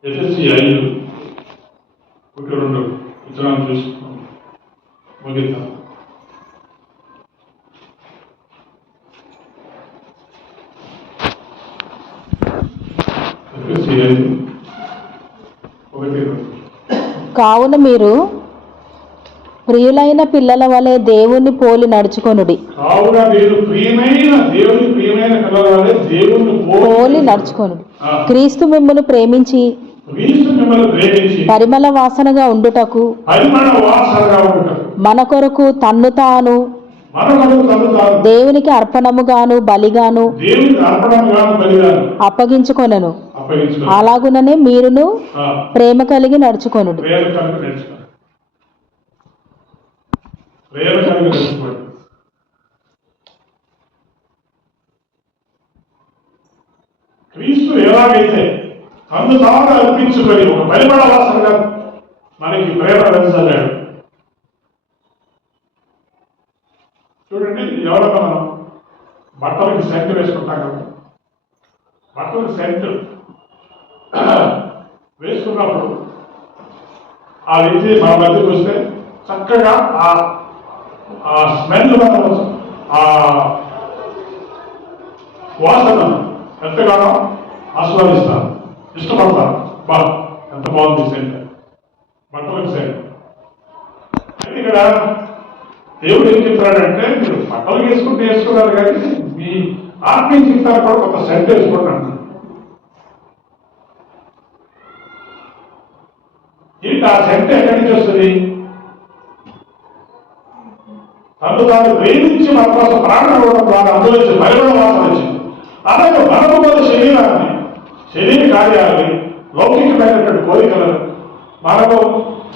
ఎస్ఎస్సి 5:1-2 విత్తనాలు చూసుకున్నాం. ముగిద్దాం. ఎస్ఎస్సి 5:1-2. కావున మీరు ప్రియులైన పిల్లల వలె దేవుణ్ణి పోలి నడుచుకొనుడి. కావున మీరు దేవుని ప్రియమైన పిల్లల వలె దేవుణ్ణి పోలి నడుచుకొనుడి. క్రీస్తు మిమ్మును ప్రేమించి పరిమళ వాసనగా ఉండుటకు మన కొరకు తన్ను తాను దేవునికి అర్పణముగాను బలిగాను అప్పగించుకొనెను. అలాగుననే మీరును ప్రేమ కలిగి నడుచుకొనుడి. క్రీస్తు ఎలాగైతే తను తాను అర్పించుకొని ఒక పరిమళ వాసనగా మనకి ప్రేమ వెంచలేడు. చూడండి, ఎవరన్నా మనం బట్టలకి సెంట్ వేసుకుంటాం కదా, బట్టలకి సెంట్ వేసుకున్నప్పుడు ఆ వ్యక్తి మన మధ్యకు వస్తే చక్కగా ఆ స్మెల్ మనం ఆ వాసన ఎంతగానో ఆస్వాదిస్తాను, ఇష్టపడతాను. ఎంత బాగుంది సెంట్, బట్టలకు సెంట్. అయితే ఇక్కడ దేవుడు ఏం చెప్తున్నాడంటే మీరు బట్టలు వేసుకున్నారు కానీ మీ ఆత్మీయ జీవితాన్ని కూడా కొంత సెంట్ వేసుకోండి అంటున్నాడు. ఏంటి ఆ సెంట్ ఎక్కడి నుంచి వస్తుంది? తను తాను ప్రేమించి మన కోసం ప్రాణం ఇవ్వడం ద్వారా అందులో పరిమళ వాసన వచ్చింది. అలాగే మనకు మన శరీర కార్యాలని లౌకికమైనటువంటి కోరికలను మనము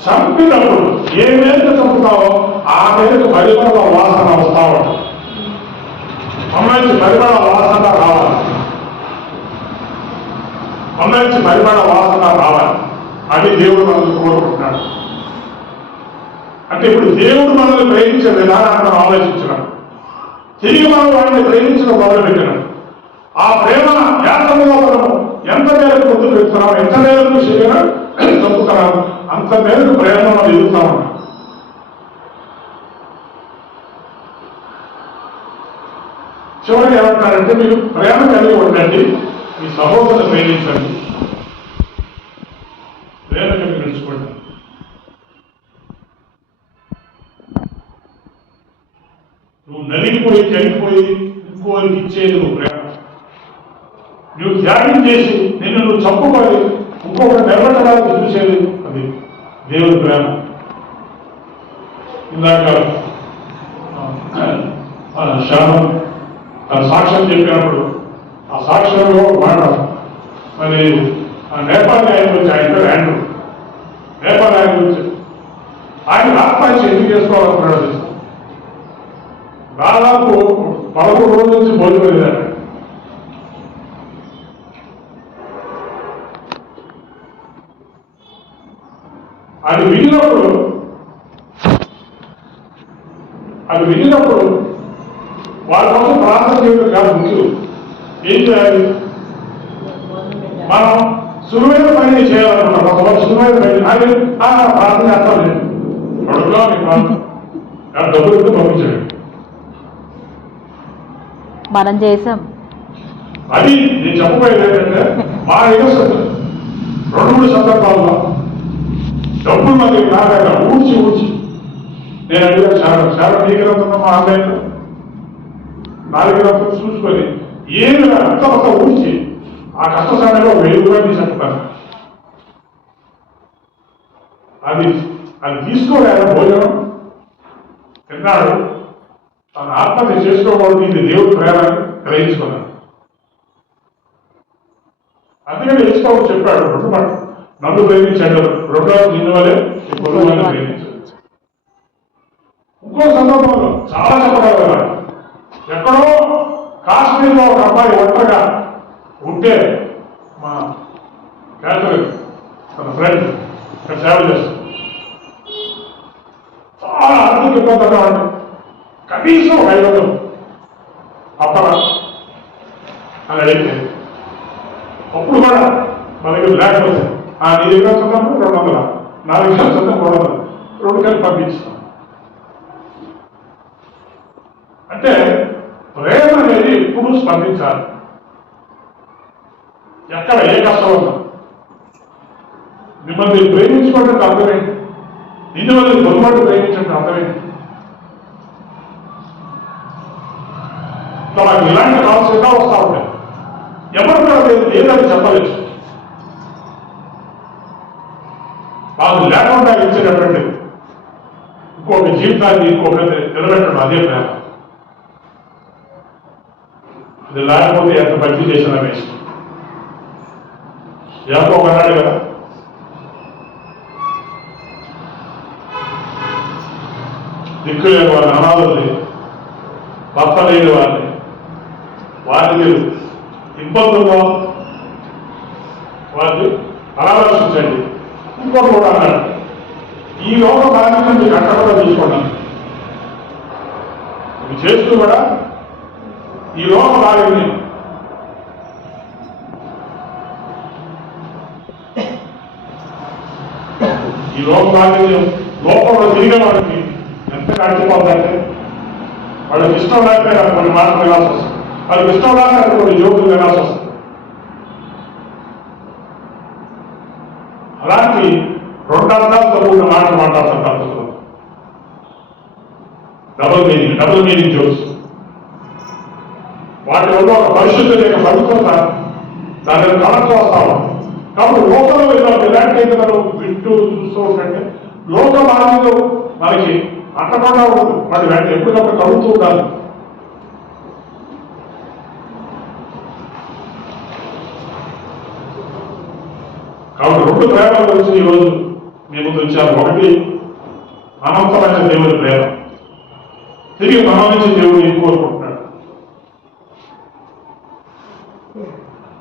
చంపినప్పుడు ఏ మేరకు చంపుతావో ఆ మేరకు పరిమళ వాసన వస్తా ఉంటాం. మమ్మల్ని పరిమళ వాసన రావాలి, మమ్మల్ని పరిమళ వాసన రావాలి. అది దేవుడు మనల్ని కోరుకుంటున్నాడు. అంటే ఇప్పుడు దేవుడు మనల్ని ప్రేమించే విధానాన్ని మనం ఆలోచించడం, తిరిగి మనం వాడిని ప్రేమించడం మొదలుపెట్టినాం. ఆ ప్రేమ యాత్రలో మనం ఎంత మేరకు ముందు పెడుతున్నాం, ఎంత మేరకు శరీరం చదువుతున్నాం, అంత మేరకు ప్రేమ మనం ఎదుగుతా ఉన్నాం. చివరికి ఏమంటారంటే మీరు ప్రేమ కలిగి ఉండండి, మీ సహోదరుని ప్రేమించండి, ప్రేమ కలిగి నడుచుకోండి. నువ్వు నలిగిపోయి చనిపోయి ఇంకోరికి ఇచ్చేది నువ్వు ప్రేమ. నువ్వు త్యాగం చేసి నిన్ను నువ్వు చంపుకొని ఇంకొకటి నిలబెట్టడానికి చూసేది అది దేవుడి ప్రేమ. ఇందాక శానం తన సాక్ష్యం చెప్పినప్పుడు ఆ సాక్ష్యంలో మాట మరి నేపాల్ ఆయన గురించి, ఆయన పేరు యాండ్రూ, నేపాల్ ఆయన గురించి ఆయన ఆత్మహత్య ఎందుకు చేసుకోవాలనుకున్నాడు. దాదాపు 11 రోజుల నుంచి భోజనం లేదండి. అది విన్నప్పుడు వాళ్ళ కోసం ప్రార్థన చేయడం కాదు ముఖ్యం. ఏం చేయాలి? మనం సులువైన పని చేయాలనుకున్నాం. కొంతమంది సులువైన పని అది ప్రార్థన చేస్తాం లేదు, అడుగులో మీకు ప్రార్థన డబ్బులు ఇస్తే పంపించండి. మనం చేసాం. అది నేను చెప్పబోయేది ఏంటంటే మా దగ్గర 2-3 సందర్భాల్లో డబ్బులు మంది నాకైనా ఊడ్చి నేను అడిగాను చాలా నీ గ్రంథం ఆన్లైన్లో 4 గ్రంథం చూసుకొని ఏమి అంత ఊడ్చి ఆ కష్ట సమయంలో 1000 రూపాయలు చెప్తాను. అది తీసుకోలేక భోజనం తిన్నాడు. తన ఆత్మహత్య చేసుకోకూడదు, ఇది దేవుడి ప్రేమని గ్రహించుకున్నాడు. అందుకని యేసుప్రభువు చెప్పాడు, 2 మాట నన్ను ప్రేమించాడు, 2వ నిన్ను వలె పొరుగువారిని ప్రేమించాడు. ఇంకో సందర్భంలో చాలా చెప్పగలరా, ఎక్కడో కాశ్మీర్లో ఒక అబ్బాయి ఒంటరిగా ఉంటే మా క్యాథలిక్ తన ఫ్రెండ్ ఇక్కడ సేవ చేస్తాడు. చాలా ఆర్థిక ఇబ్బందిగా ఉంది. కనీసం 500 అప్పరా అని అడిగితే అప్పుడు కూడా మన దగ్గర లేకపోతే నీ దగ్గర చదువు 200, నా దగ్గర చదువు 300, 2 కలిపి పంపిస్తాం. అంటే ప్రేమ అనేది ఎప్పుడు స్పందించాలి. ఎక్కడ ఏ కష్టం ఉన్నా మిమ్మల్ని ప్రేమించుకోవడానికి అర్థమేంటి, నిన్ను వల్ల పొరపాటు ప్రేమించడానికి అర్థమేంటి. నాకు ఇలాంటి కావాల్సిందా వస్తా ఉంటాయి. ఎవరు కూడా ఏదని చెప్పలేదు. వాళ్ళు లేకుండా ఇచ్చినటువంటి ఇంకొక జీవితాన్ని ఇంకొకటి నిలబెట్టడం అదే ప్రేమ. అది లేకపోతే ఎంత భక్తి చేసినా వేస్ట్. యాకోబు అన్నాడు కదా, దిక్కు లేని వారిని, అనాథుల్ని, భర్త లేని వారిని మీరు ఇబ్బందుల్లో వారిని పరామర్శించండి. ఇంకోటి కూడా అన్నాడు, ఈ లోక బాధ్యతను మీకు అక్కడ కూడా చూసుకోండి. ఇవి చేస్తూ కూడా ఈ లోక బాధ్యతని లోకంలో తిరిగే వాడికి ఎంత కాల్చిపోతుందంటే వాళ్ళకి ఇష్టం లేకపోయినా కొన్ని మాటలు వినాల్సి వస్తుంది, వాళ్ళకి ఇష్టం లేకపోయినా కొన్ని జోకులు వినాల్సి వస్తుంది. అలాంటి 2 అర్థాలతో కూడిన మాటలు మాట్లాడతారు పద్ధతులు. Double meaning jokes. వాటి వల్ల ఒక పరిశుద్ధి లేక పవిత్రత దాని కళతో వస్తాము. కాబట్టి లోకంలో ఎలాంటి అయితే మనం వింటూ చూస్తూ ఉంటే లోక బాధ్యతలు మనకి అంటకుండా ఉండదు. వాటి వెంట ఎప్పటికప్పుడు కలుగుతూ ఉండాలి. కాబట్టి 2 ప్రేమల గురించి ఈరోజు మీ ముందు వచ్చారు. ఒకటి అనంతమైన దేవుడి ప్రేమ, తిరిగి మన నుంచి దేవుడు ఏం కోరుకుంటున్నాడు.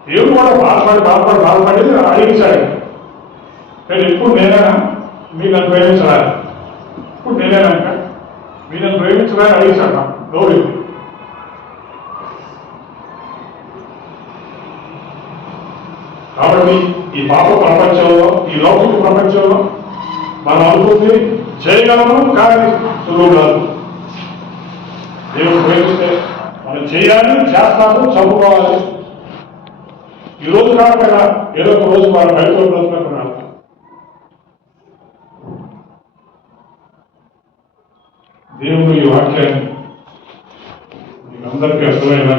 దేవుడు కూడా బాధపడి అడిగించాడు, కానీ ఇప్పుడు నేనేనా మీరు నన్ను ప్రేమించరాలి, ఇప్పుడు నేనేనాక మీరు నన్ను ప్రేమించరాని అడిగిస్తాను గౌరీ. కాబట్టి ఈ పాప ప్రపంచంలో, ఈ లౌకిక ప్రపంచంలో మనం అనుకుంది చేయగలము, కానీ సులువు కాదు. దేవుడు ప్రేమిస్తే మనం చేయాలి, చేస్తాము, చదువుకోవాలి. ఈ రోజు కాకపోయినా ఏదో ఒక రోజు మనం బయట బ్రతుకున్నాం. దేవుడు ఈ వాక్యాన్ని మీకు అందరికీ అర్థమైన